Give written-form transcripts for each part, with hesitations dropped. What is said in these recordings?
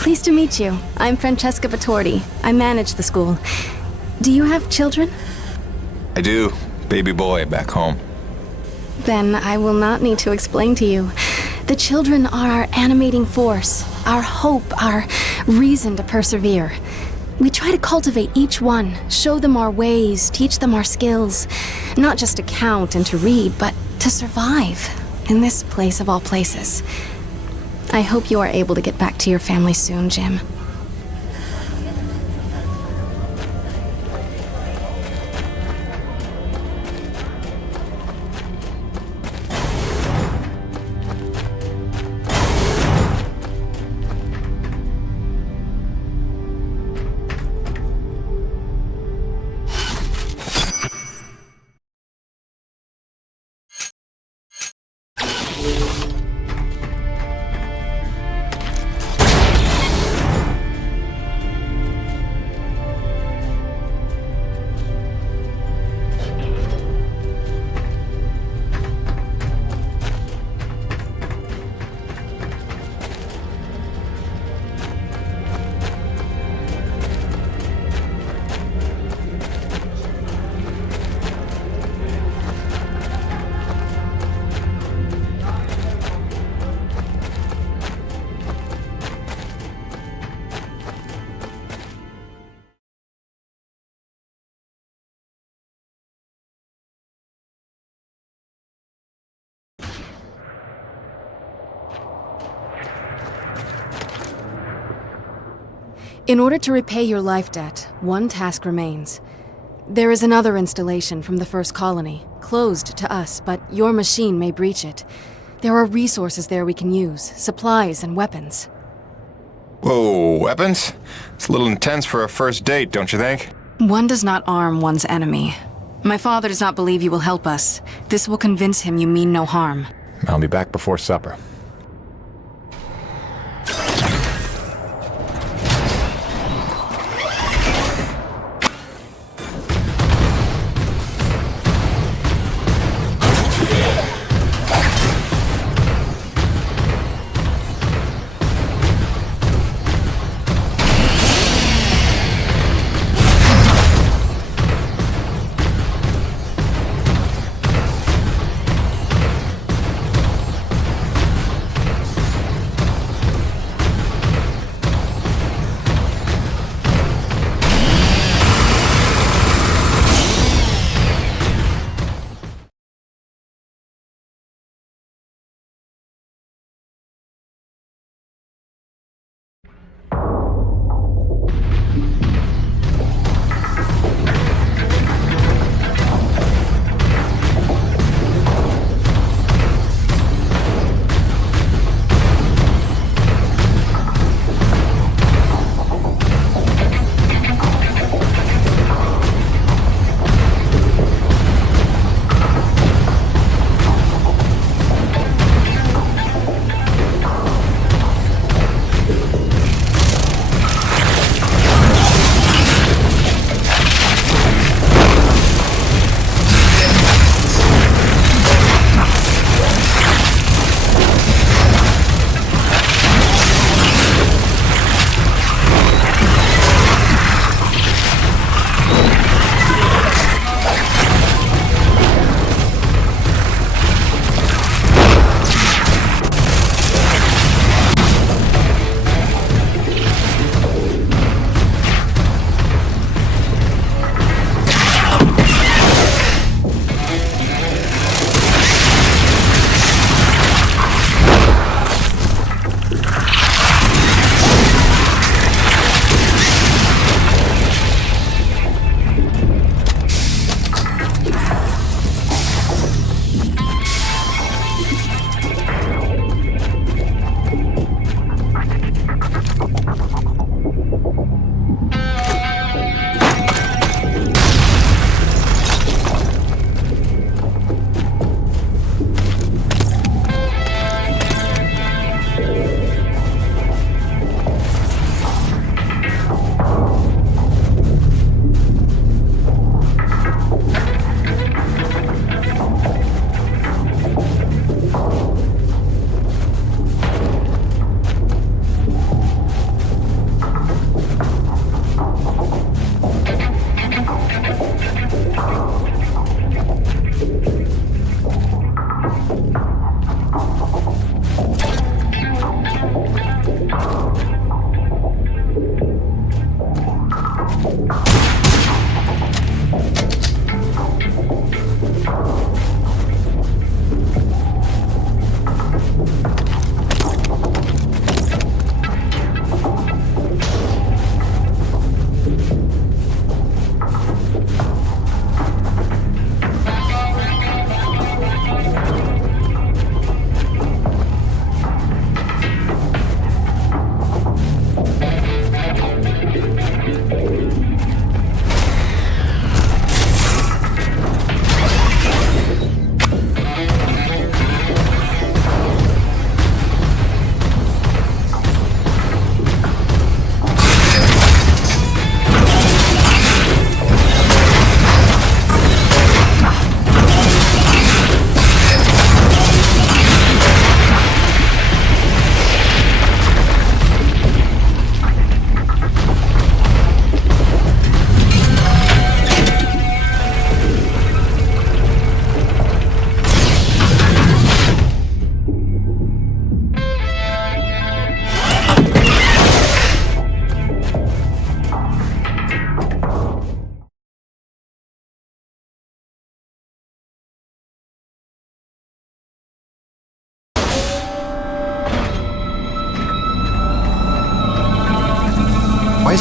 Pleased to meet you. I'm Francesca Vittordi. I manage the school. Do you have children? I do. Baby boy back home. Then I will not need to explain to you. The children are our animating force, our hope, our reason to persevere. We try to cultivate each one, show them our ways, teach them our skills. Not just to count and to read, but to survive in this place of all places. I hope you are able to get back to your family soon, Jim. In order to repay your life debt, one task remains. There is another installation from the first colony, closed to us, but your machine may breach it. There are resources there we can use, supplies and weapons. Whoa, weapons? It's a little intense for a first date, don't you think? One does not arm one's enemy. My father does not believe you will help us. This will convince him you mean no harm. I'll be back before supper.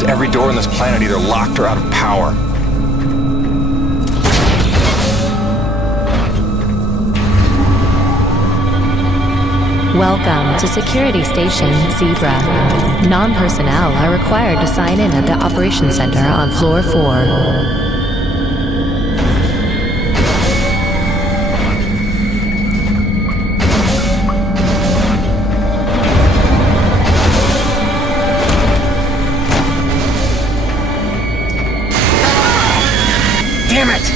is every door on this planet either locked or out of power. Welcome to Security Station Zebra. Non-personnel are required to sign in at the Operations Center on Floor 4. Damn it!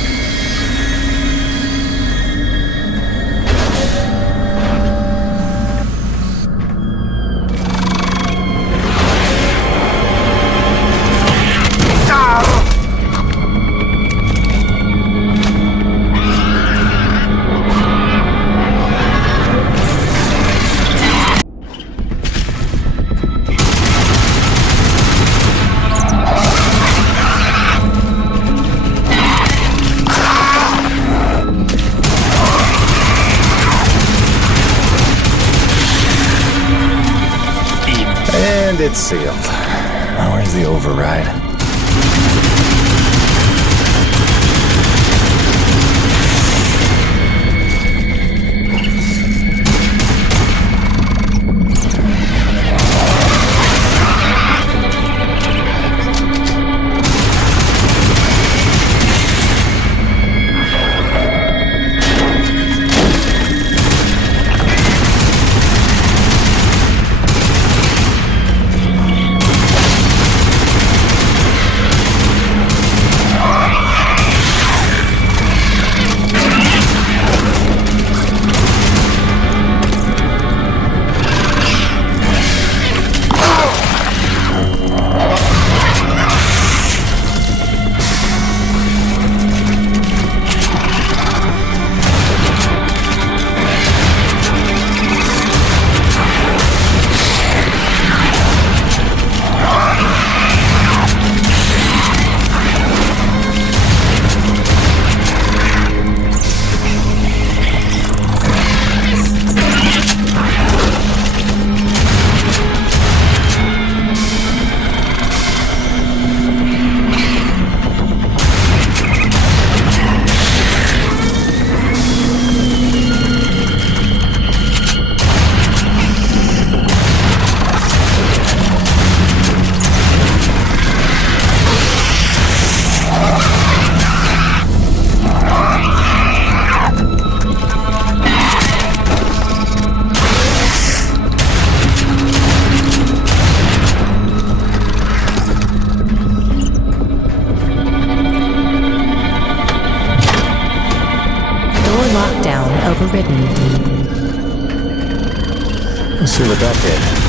And it's sealed. Now where's the override? Overridden. Let's see what that did.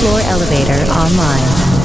Floor elevator online.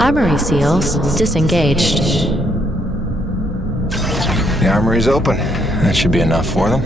Armory seals disengaged. The armory's open. That should be enough for them.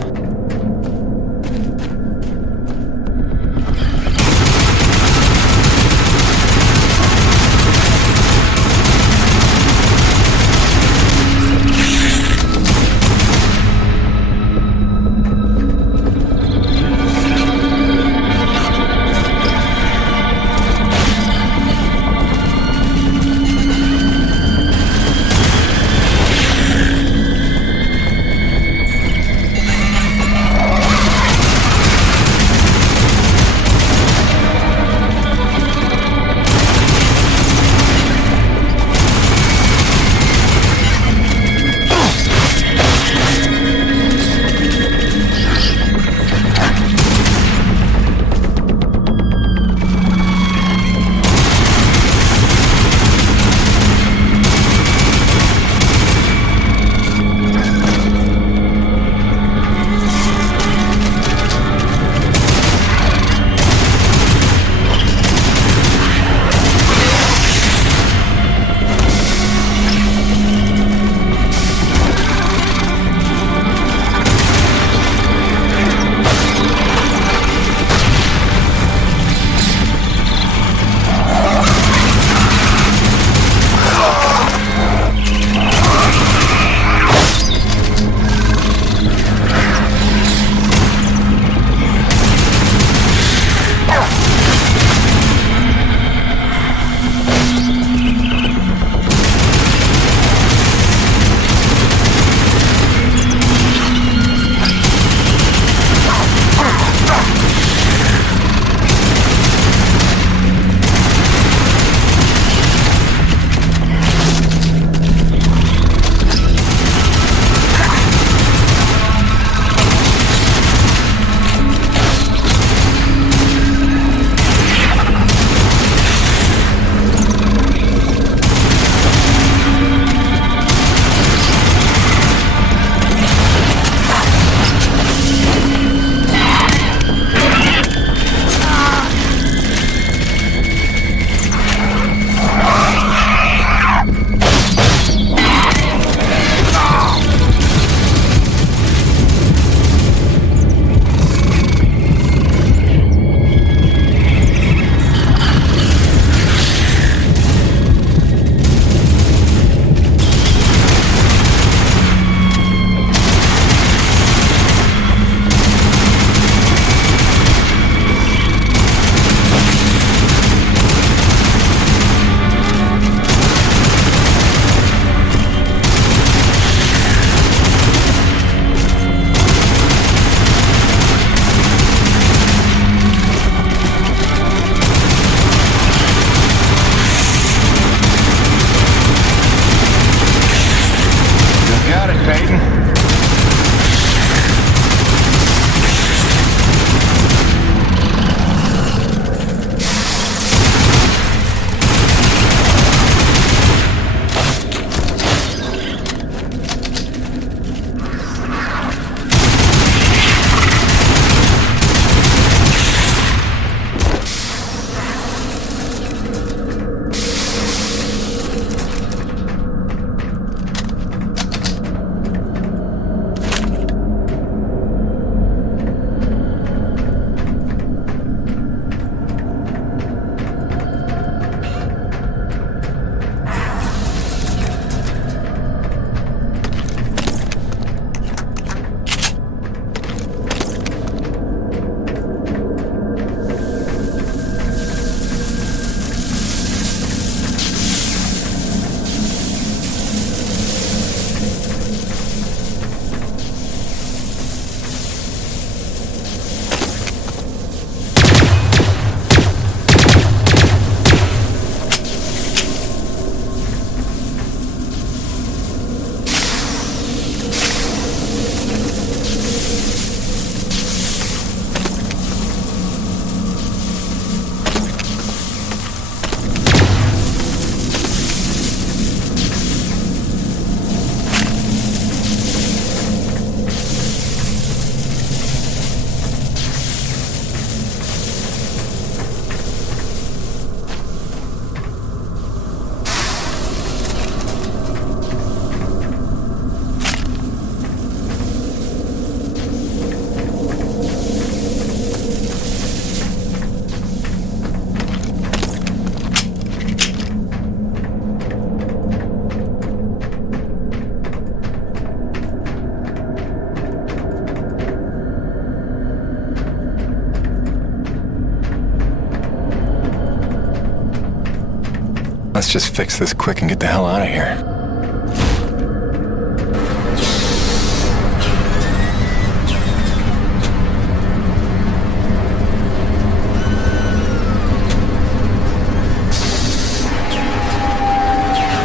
Let's just fix this quick and get the hell out of here.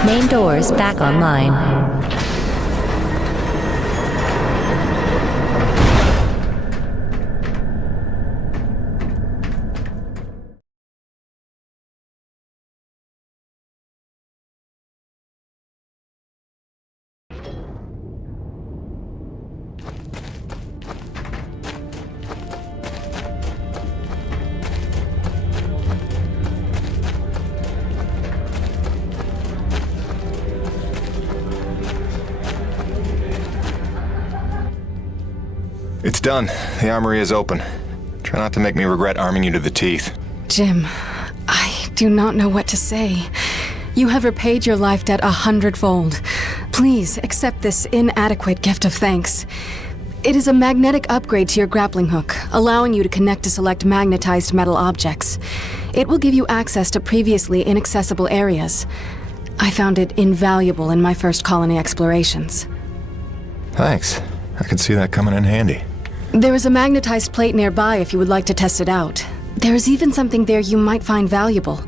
Main doors back online. It's done. The armory is open. Try not to make me regret arming you to the teeth. Jim, I do not know what to say. You have repaid your life debt 100-fold. Please accept this inadequate gift of thanks. It is a magnetic upgrade to your grappling hook, allowing you to connect to select magnetized metal objects. It will give you access to previously inaccessible areas. I found it invaluable in my first colony explorations. Thanks. I could see that coming in handy. There is a magnetized plate nearby if you would like to test it out. There is even something there you might find valuable.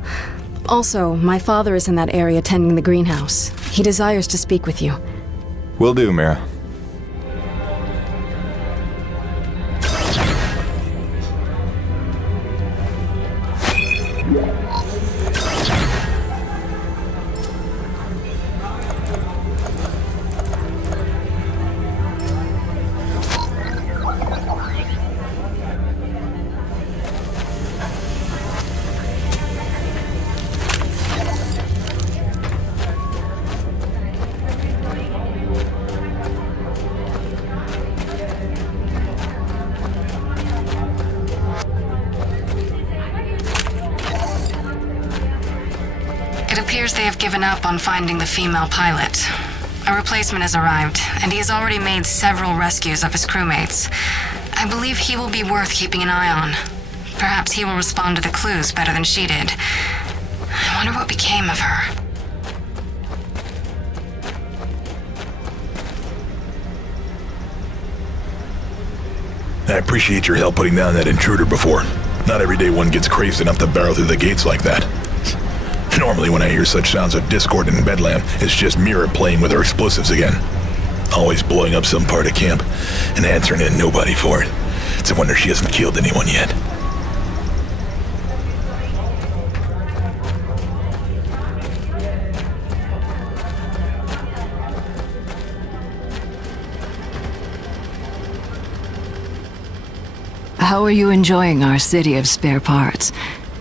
Also, my father is in that area tending the greenhouse. He desires to speak with you. Will do, Mira. It appears they have given up on finding the female pilot. A replacement has arrived, and he has already made several rescues of his crewmates. I believe he will be worth keeping an eye on. Perhaps he will respond to the clues better than she did. I wonder what became of her. I appreciate your help putting down that intruder before. Not every day one gets crazed enough to barrel through the gates like that. Normally when I hear such sounds of discord in Bedlam, it's just Mira playing with her explosives again. Always blowing up some part of camp and answering to nobody for it. It's a wonder she hasn't killed anyone yet. How are you enjoying our city of spare parts?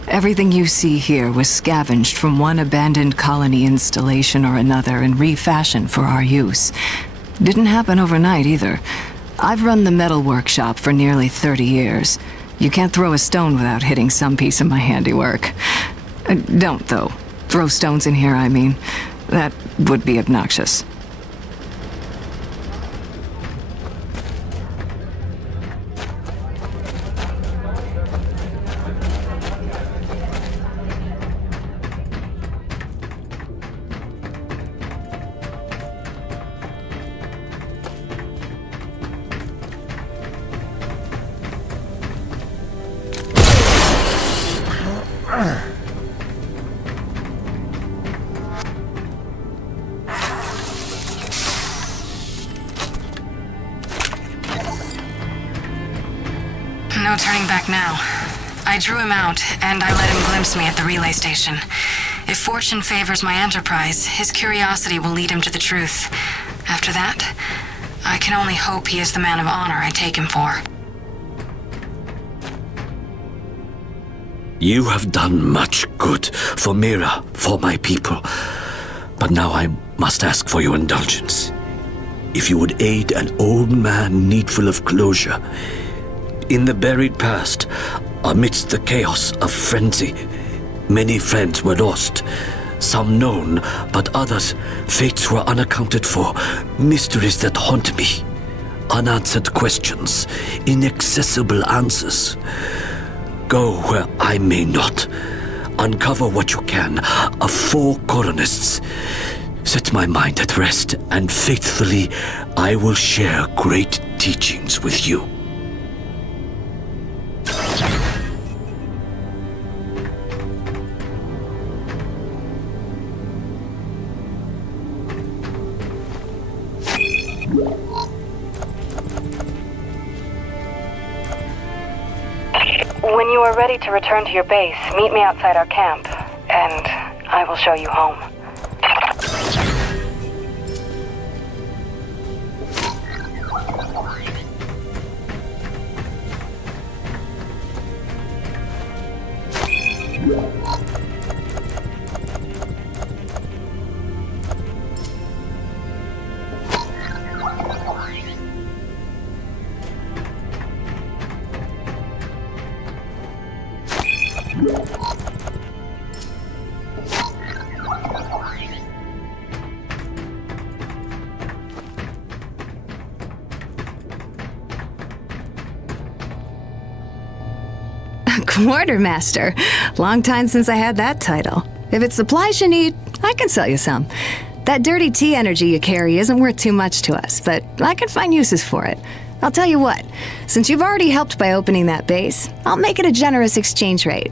Everything you see here was scavenged from one abandoned colony installation or another and refashioned for our use. Didn't happen overnight either. I've run the metal workshop for nearly 30 years. You can't throw a stone without hitting some piece of my handiwork. Don't, though. Throw stones in here, I mean. That would be obnoxious. No turning back now. I drew him out, and I let him glimpse me at the relay station. If fortune favors my enterprise, his curiosity will lead him to the truth. After that, I can only hope he is the man of honor I take him for. You have done much good for Mira, for my people. But now I must ask for your indulgence. If you would aid an old man needful of closure, in the buried past, amidst the chaos of frenzy, many friends were lost. Some known, but others, fates were unaccounted for, mysteries that haunt me. Unanswered questions, inaccessible answers. Go where I may not. uncover what you can of 4 colonists. Set my mind at rest, and faithfully, I will share great teachings with you. When you are ready to return to your base, meet me outside our camp, and I will show you home. Quartermaster. Long time since I had that title. If it's supplies you need, I can sell you some. That dirty tea energy you carry isn't worth too much to us, but I can find uses for it. I'll tell you what, since you've already helped by opening that base, I'll make it a generous exchange rate.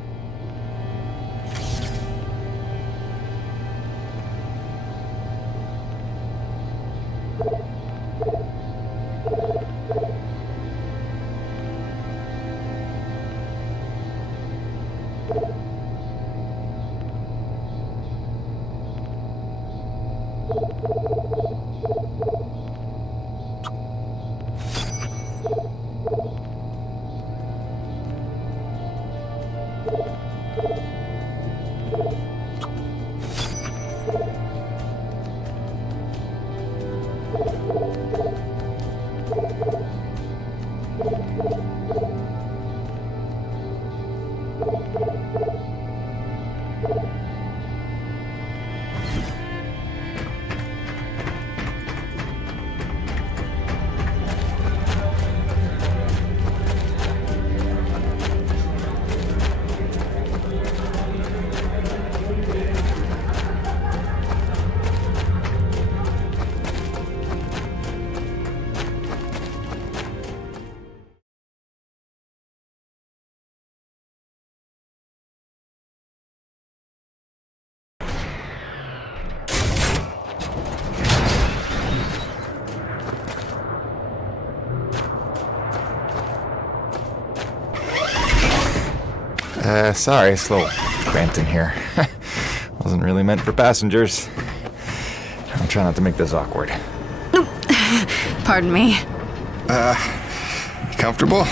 Sorry, it's a little cramped in here. Wasn't really meant for passengers. I'll try not to make this awkward. Pardon me. You comfortable?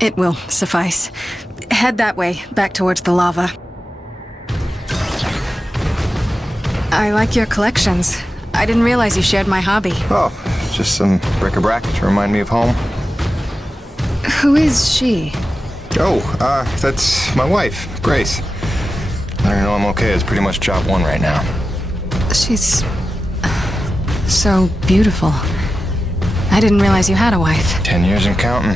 It will suffice. Head that way, back towards the lava. I like your collections. I didn't realize you shared my hobby. Oh, just some bric-a-brac to remind me of home. Who is she? Oh, that's my wife, Grace. Let her know I'm okay. It's pretty much job 1 right now. She's so beautiful. I didn't realize you had a wife. 10 years and counting.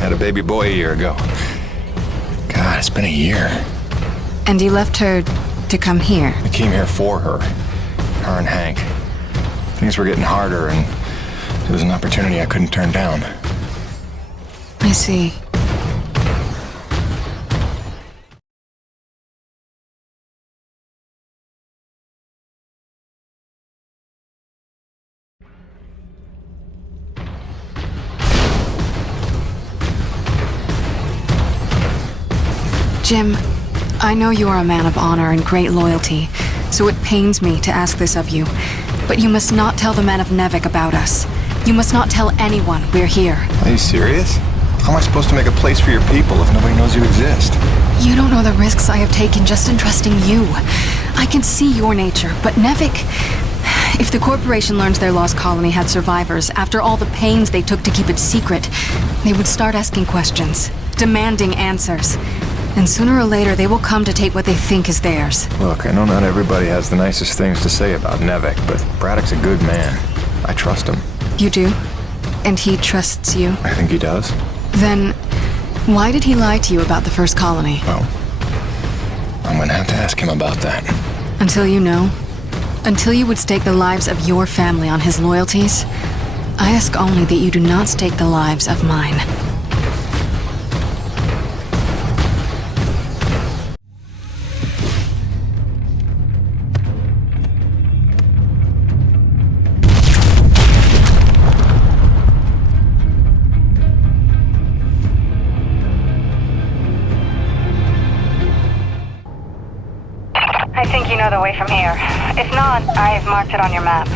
Had a baby boy a year ago. God, it's been a year. And you left her to come here? I came here for her. Her and Hank. Things were getting harder, and it was an opportunity I couldn't turn down. I see. Jim, I know you are a man of honor and great loyalty, so it pains me to ask this of you. But you must not tell the men of Nevik about us. You must not tell anyone we're here. Are you serious? How am I supposed to make a place for your people if nobody knows you exist? You don't know the risks I have taken just in trusting you. I can see your nature, but Nevik... If the corporation learns their lost colony had survivors, after all the pains they took to keep it secret, they would start asking questions, demanding answers. And sooner or later, they will come to take what they think is theirs. Look, I know not everybody has the nicest things to say about Nevik, but Braddock's a good man. I trust him. You do? And he trusts you? I think he does. Then, why did he lie to you about the first colony? Well, I'm gonna have to ask him about that. Until you know, until you would stake the lives of your family on his loyalties, I ask only that you do not stake the lives of mine. I think you know the way from here. If not, I've marked it on your map.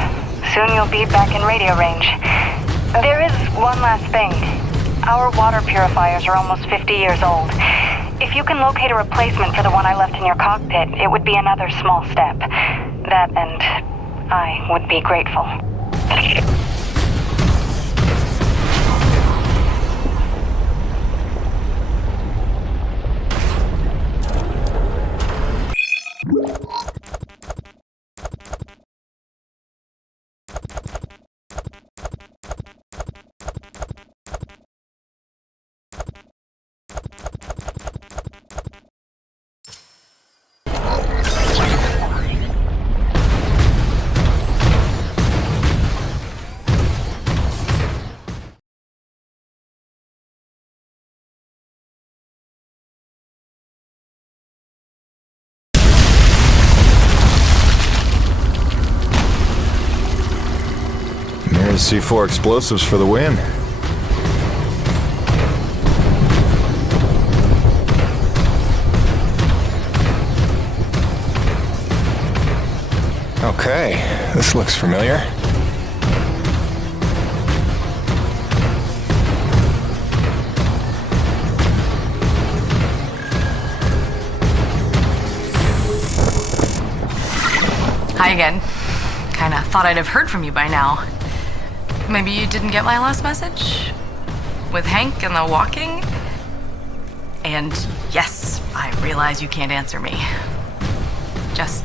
Soon you'll be back in radio range. There is one last thing. Our water purifiers are almost 50 years old. If you can locate a replacement for the one I left in your cockpit, it would be another small step. That and I would be grateful. There's C4 explosives for the win. Okay, this looks familiar. Hi again. Kinda thought I'd have heard from you by now. Maybe you didn't get my last message? With Hank and the walking? And yes, I realize you can't answer me. Just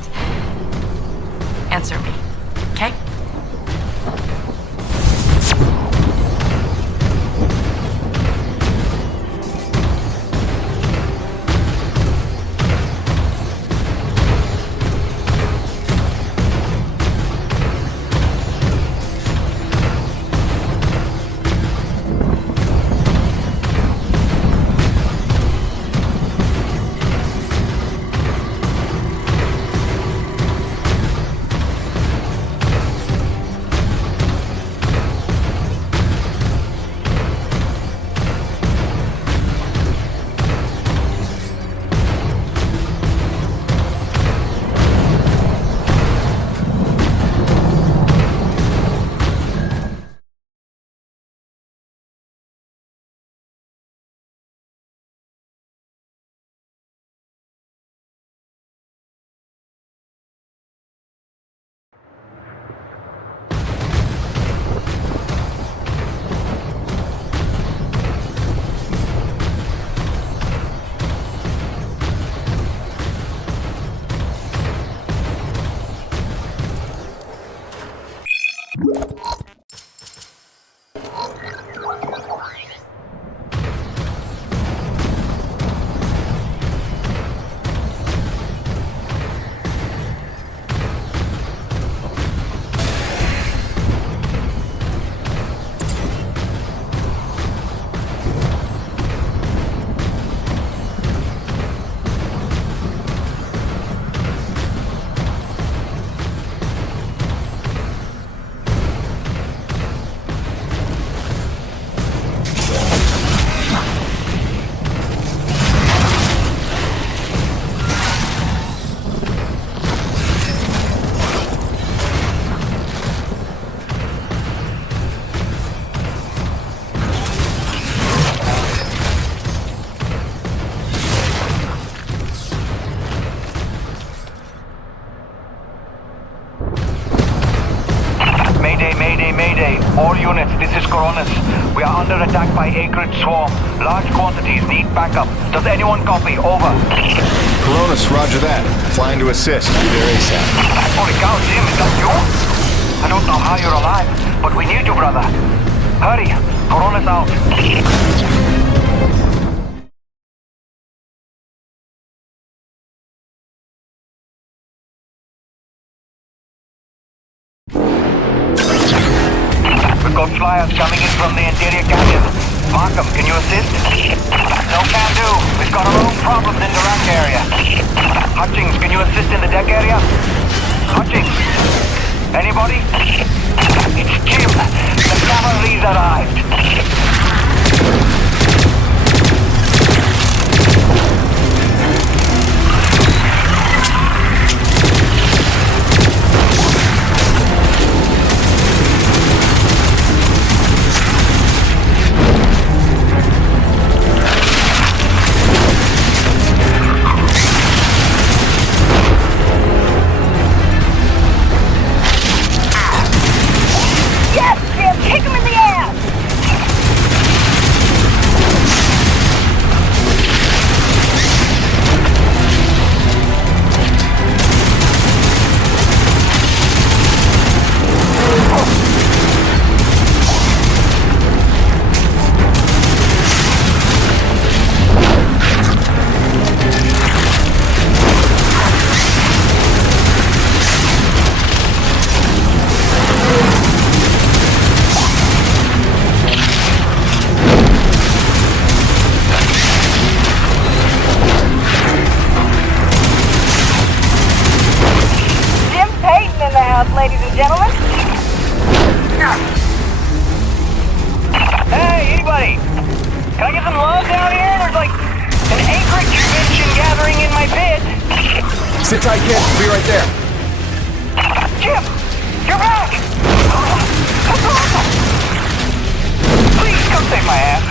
answer me, okay? All units, this is Coronis. We are under attack by Acrid Swarm. Large quantities need backup. Does anyone copy? Over. Coronis, roger that. Flying to assist. Be there ASAP. Holy cow, Jim, is that you? I don't know how you're alive, but we need you, brother. Hurry. Coronis out. got flyers coming in from the interior canyon. Markham, can you assist? No can do. We've got our own problems in the rack area. Hutchings, can you assist in the deck area? Hutchings? Anybody? It's Jim. The cavalry's arrived. Ladies and gentlemen. Hey, anybody? Can I get some love down here? There's like an acreage convention gathering in my pit. Sit tight, kid. Be right there. Jim, you're back. That's awesome. Please come save my ass.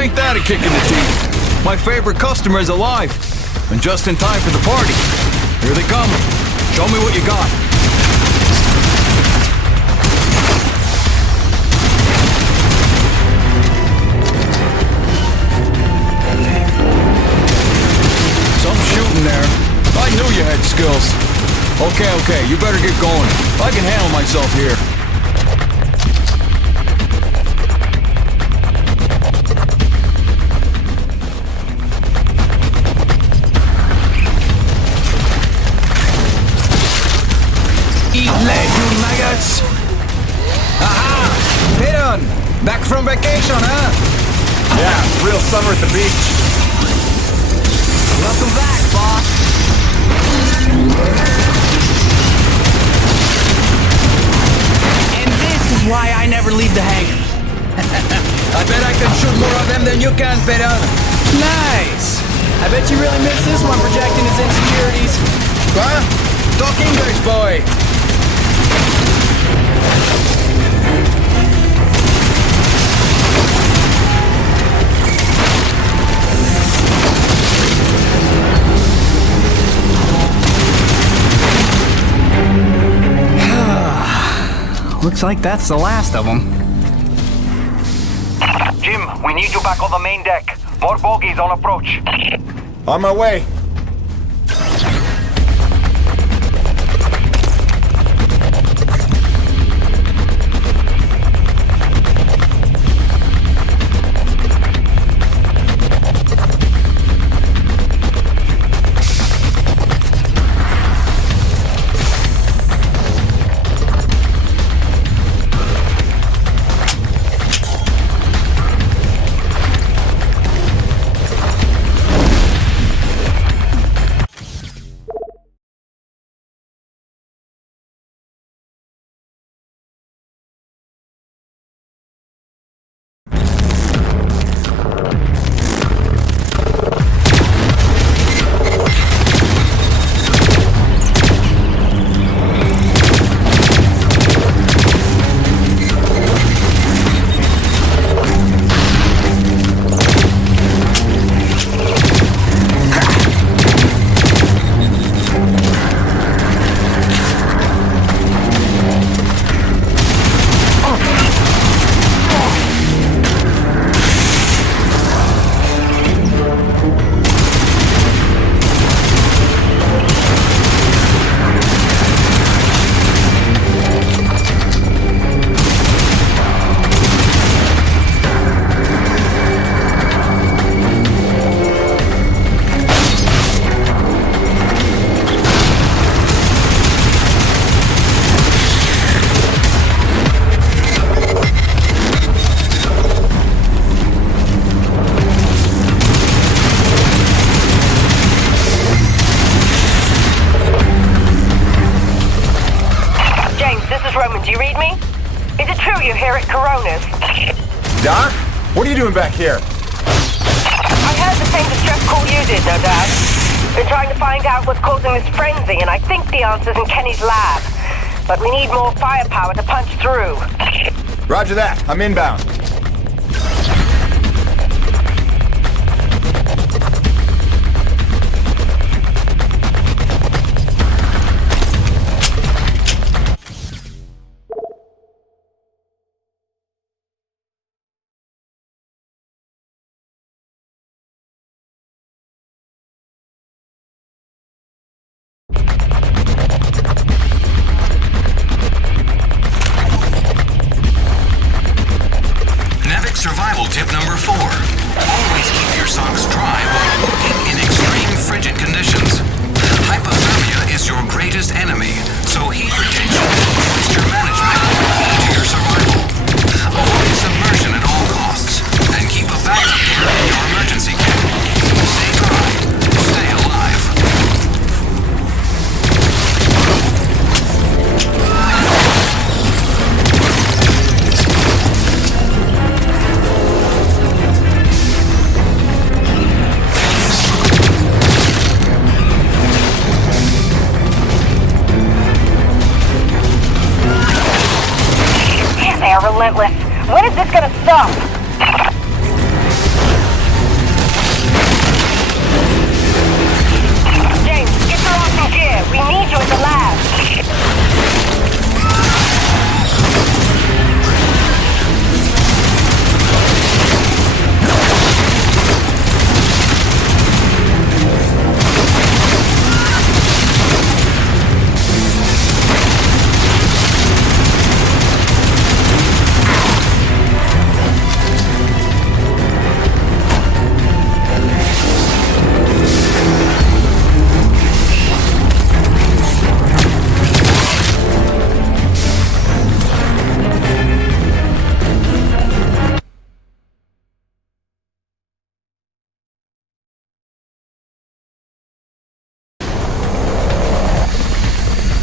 Ain't that a kick in the teeth? My favorite customer is alive, and just in time for the party. Here they come. Show me what you got. Some shooting there. I knew you had skills. Okay, you better get going. I can handle myself here. You maggots! Aha! E.D.N! Back from vacation, huh? Yeah, real summer at the beach. Welcome back, boss! And this is why I never leave the hangar. I bet I can shoot more of them than you can, E.D.N. Nice! I bet you really miss this one projecting his insecurities. Huh? Talk English, boy! Looks like that's the last of them. Jim, we need you back on the main deck. More bogies on approach. On my way. owners. Doc? What are you doing back here? I heard the same distress call you did, no doubt. Been trying to find out what's causing this frenzy, and I think the answer's in Kenny's lab. But we need more firepower to punch through. Roger that. I'm inbound. Survival tip number 4. Always keep your socks dry while working in extreme frigid conditions. Hypothermia is your greatest enemy, so heat retention and moisture management are key to your survival. Avoid submersion at all costs, and keep a backup gear in your emergency kit. Stay dry. Stay alive. They are relentless. When is this gonna stop? James, get your ass in gear. We need you at the lab.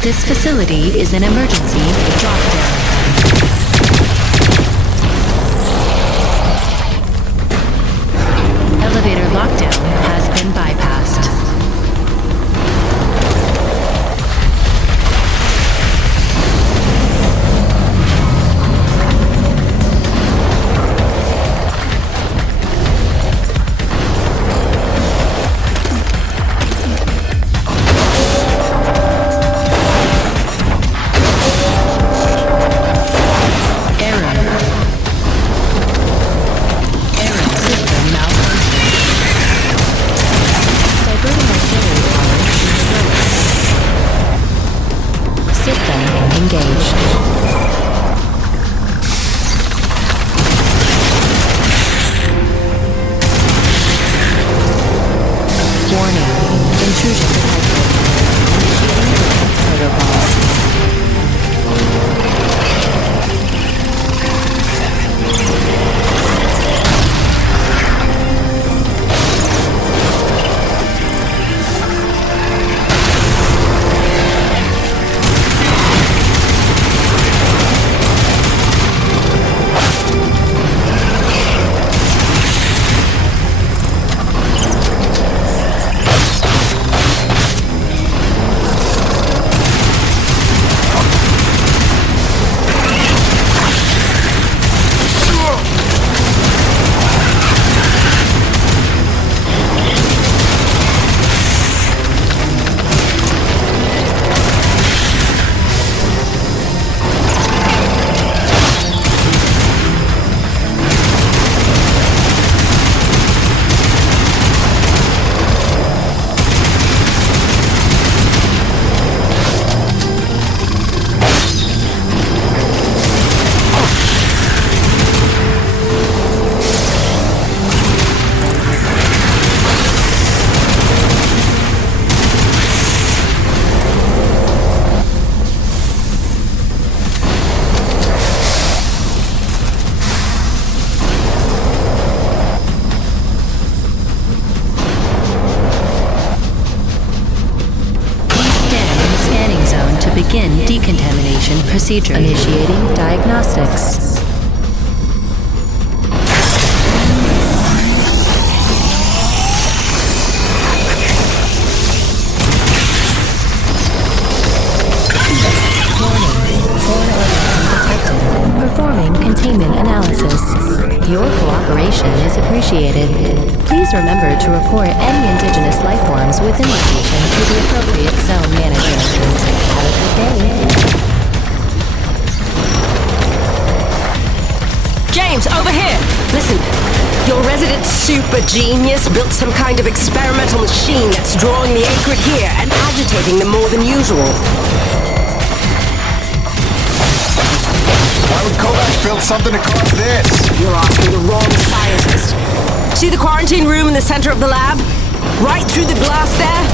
This facility is an emergency drop-down. Elevator lockdown has been bypassed. Begin decontamination procedure. Initiating diagnostics. appreciated. Please remember to report any indigenous life forms within the station to the appropriate zone manager. Have a good day. James, over here! Listen, your resident super genius built some kind of experimental machine that's drawing the Acrid here and agitating them more than usual. Why would Kovac build something to cause this? You're asking the wrong scientist. See the quarantine room in the center of the lab? Right through the glass there?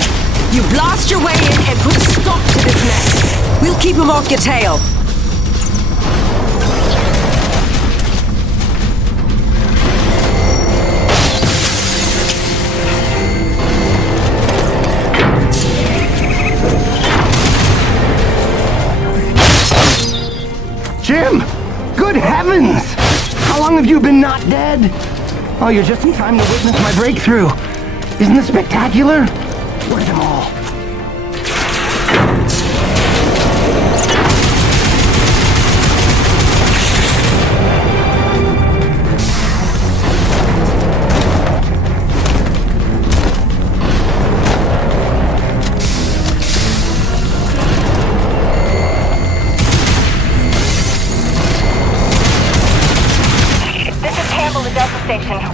You blast your way in and put a stop to this mess. We'll keep him off your tail. Jim! Good heavens! How long have you been not dead? Oh, you're just in time to witness my breakthrough. Isn't this spectacular? Look at them all.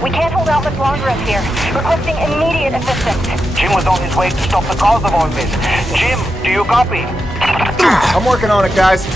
We can't hold out much longer up here. Requesting immediate assistance. Jim was on his way to stop the cause of all this. Jim, do you copy? I'm working on it, guys.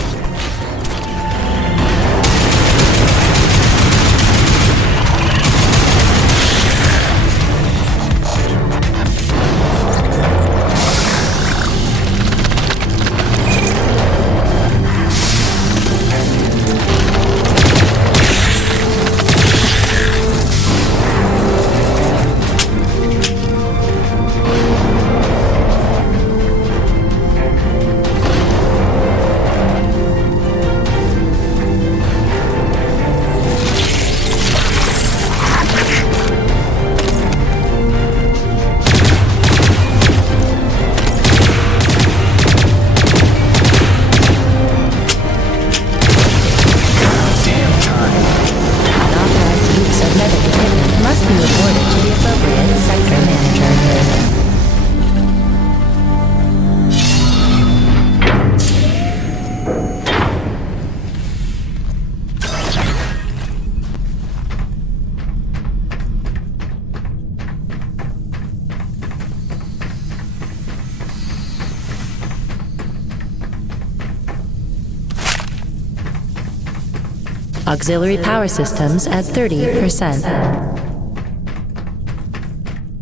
Auxiliary power systems at 30%.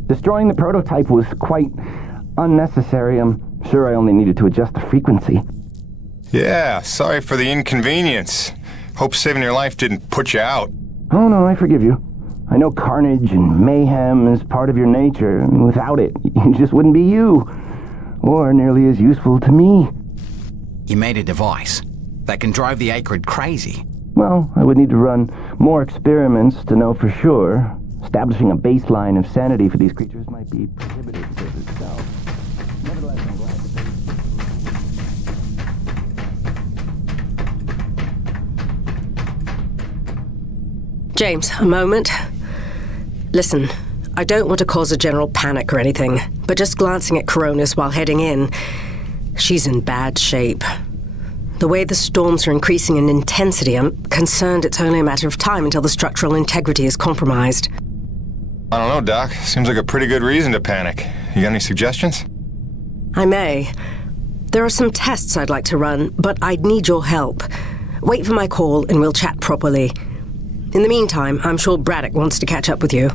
Destroying the prototype was quite unnecessary. I'm sure I only needed to adjust the frequency. Yeah, sorry for the inconvenience. Hope saving your life didn't put you out. Oh no, I forgive you. I know carnage and mayhem is part of your nature, and without it, you just wouldn't be you. Or nearly as useful to me. You made a device that can drive the Acrid crazy. Well, I would need to run more experiments to know for sure. Establishing a baseline of sanity for these creatures might be prohibitive for itself. Nevertheless, I'm glad. James, a moment. Listen, I don't want to cause a general panic or anything, but just glancing at Coronis while heading in, she's in bad shape. The way the storms are increasing in intensity, I'm concerned it's only a matter of time until the structural integrity is compromised. I don't know, Doc. Seems like a pretty good reason to panic. You got any suggestions? I may. There are some tests I'd like to run, but I'd need your help. Wait for my call and we'll chat properly. In the meantime, I'm sure Braddock wants to catch up with you.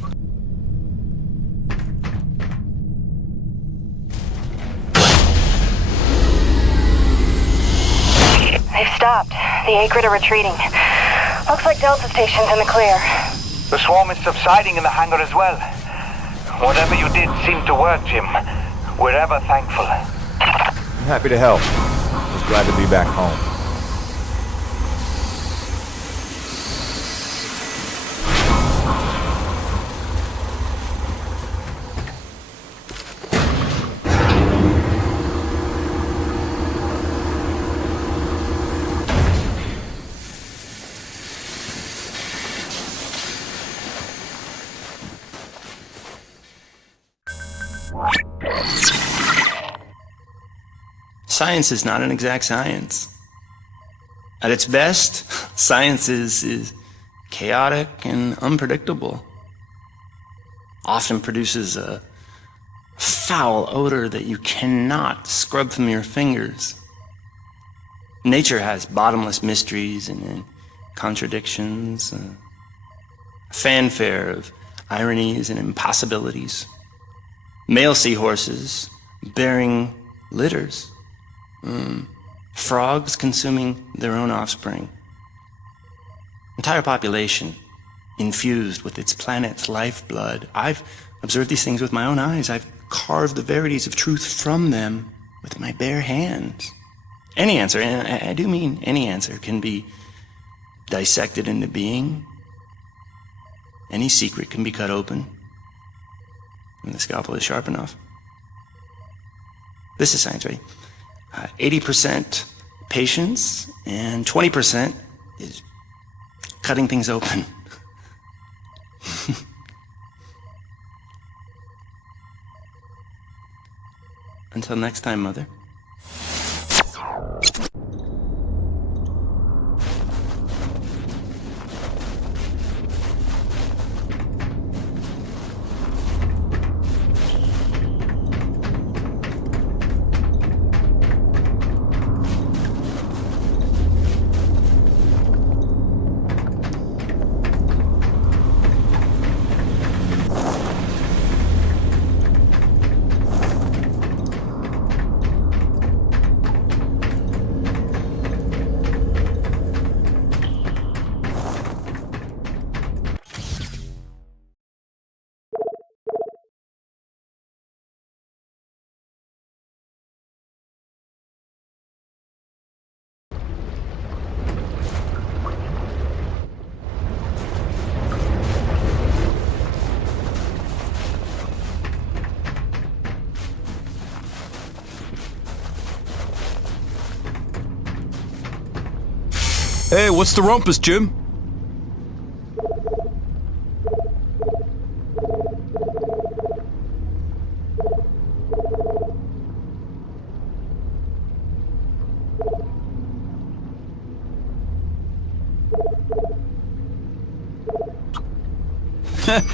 They've stopped. The Acrid are retreating. Looks like Delta Station's in the clear. The swarm is subsiding in the hangar as well. Whatever you did seemed to work, Jim. We're ever thankful. I'm happy to help. Just glad to be back home. Science is not an exact science. At its best, science is chaotic and unpredictable. Often produces a foul odor that you cannot scrub from your fingers. Nature has bottomless mysteries and contradictions, a fanfare of ironies and impossibilities. Male seahorses bearing litters. Frogs consuming their own offspring. Entire population infused with its planet's lifeblood. I've observed these things with my own eyes. I've carved the verities of truth from them with my bare hands. Any answer, and I do mean any answer, can be dissected into being. Any secret can be cut open when the scalpel is sharp enough. This is science, right? 80% patience and 20% is cutting things open. Until next time, Mother. Hey, what's the rumpus, Jim?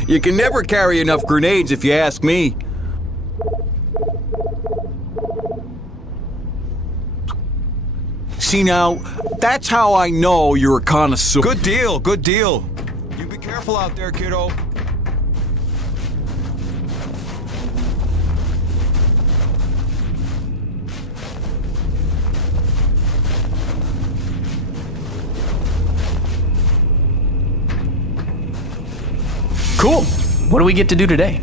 You can never carry enough grenades if you ask me. See now, that's how I know you're a connoisseur. Good deal, good deal. You be careful out there, kiddo. Cool. What do we get to do today?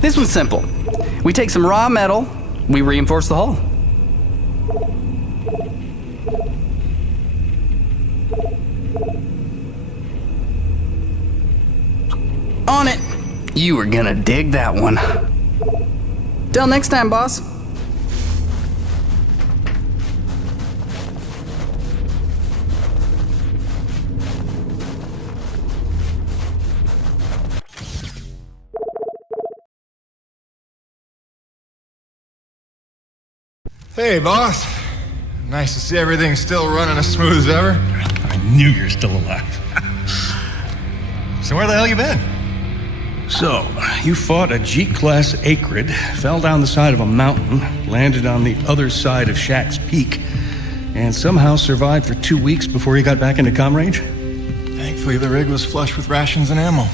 This one's simple. We take some raw metal, we reinforce the hull. On it! You are gonna dig that one. Till next time, boss. Hey, boss. Nice to see everything still running as smooth as ever. I knew you're still alive. So where the hell you been? So, you fought a G-class acrid, fell down the side of a mountain, landed on the other side of Shack's Peak, and somehow survived for 2 weeks before you got back into comm range? Thankfully, the rig was flush with rations and ammo.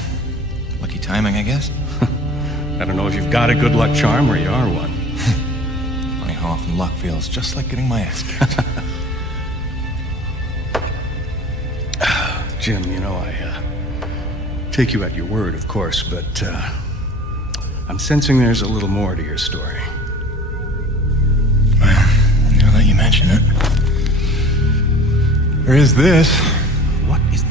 Lucky timing, I guess. I don't know if you've got a good luck charm or you are one. Funny how often luck feels just like getting my ass kicked. Jim, you know, I take you at your word, of course, but I'm sensing there's a little more to your story. There is this. What is...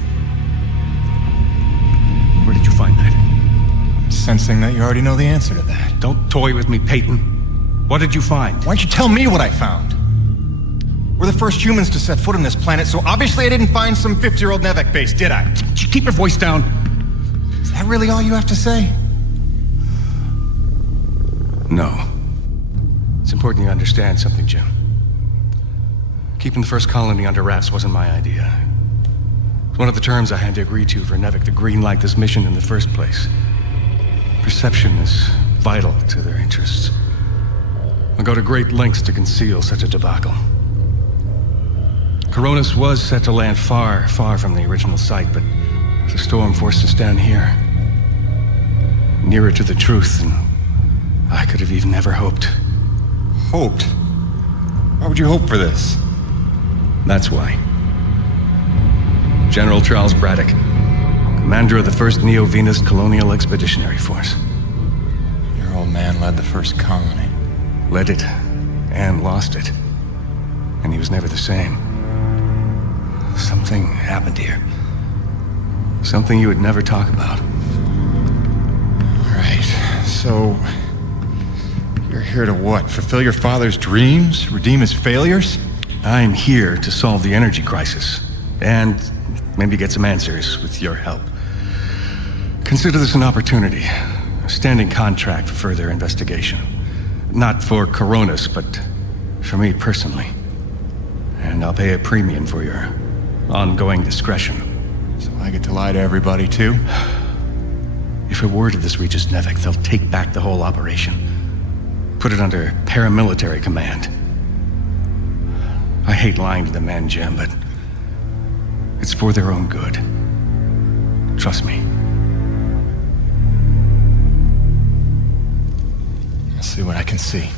Where did you find that? I'm sensing that you already know the answer to that. Don't toy with me, Peyton. What did you find? Why don't you tell me what I found? We're the first humans to set foot on this planet, so obviously I didn't find some 50-year-old Nevek base, did I? Did you keep your voice down? Is that really all you have to say? No. It's important you understand something, Jim. Keeping the first colony under wraps wasn't my idea. It's one of the terms I had to agree to for Nevek to greenlight this mission in the first place. Perception is vital to their interests. I'll go to great lengths to conceal such a debacle. Coronis was set to land far, far from the original site, but the storm forced us down here. Nearer to the truth than I could have even ever hoped. Hoped? Why would you hope for this? That's why. General Charles Braddock, commander of the 1st Neo-Venus Colonial Expeditionary Force. Your old man led the first colony. Led it, and lost it. And he was never the same. Something happened here. Something you would never talk about. All right, so... you're here to what? Fulfill your father's dreams? Redeem his failures? I'm here to solve the energy crisis. And maybe get some answers with your help. Consider this an opportunity. A standing contract for further investigation. Not for Coronis, but for me personally. And I'll pay a premium for your ongoing discretion. So I get to lie to everybody, too? If a word of this reaches Nevek, they'll take back the whole operation. Put it under paramilitary command. I hate lying to the men, Jim, but it's for their own good. Trust me. I'll see what I can see.